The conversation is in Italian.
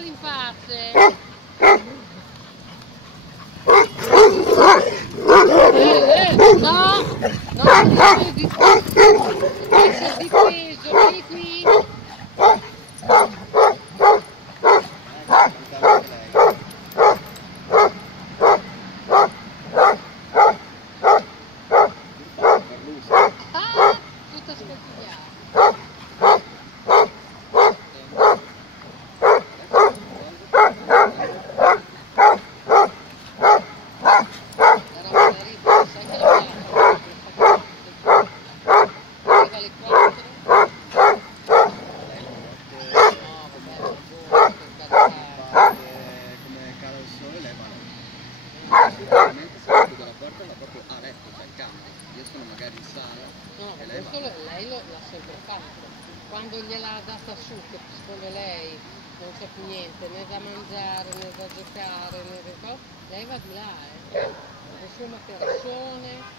le impazze. No, no, sei difeso, vieni qui. Ah, tutta scottigliata. La porto a letto per camera, io sono magari in sala. No, ma questo lei l'ha sempre fatto. Quando gliel'ha data su, che secondo lei non c'è più niente, né da mangiare, né da giocare, né da cose, lei va di là, il suo materassone.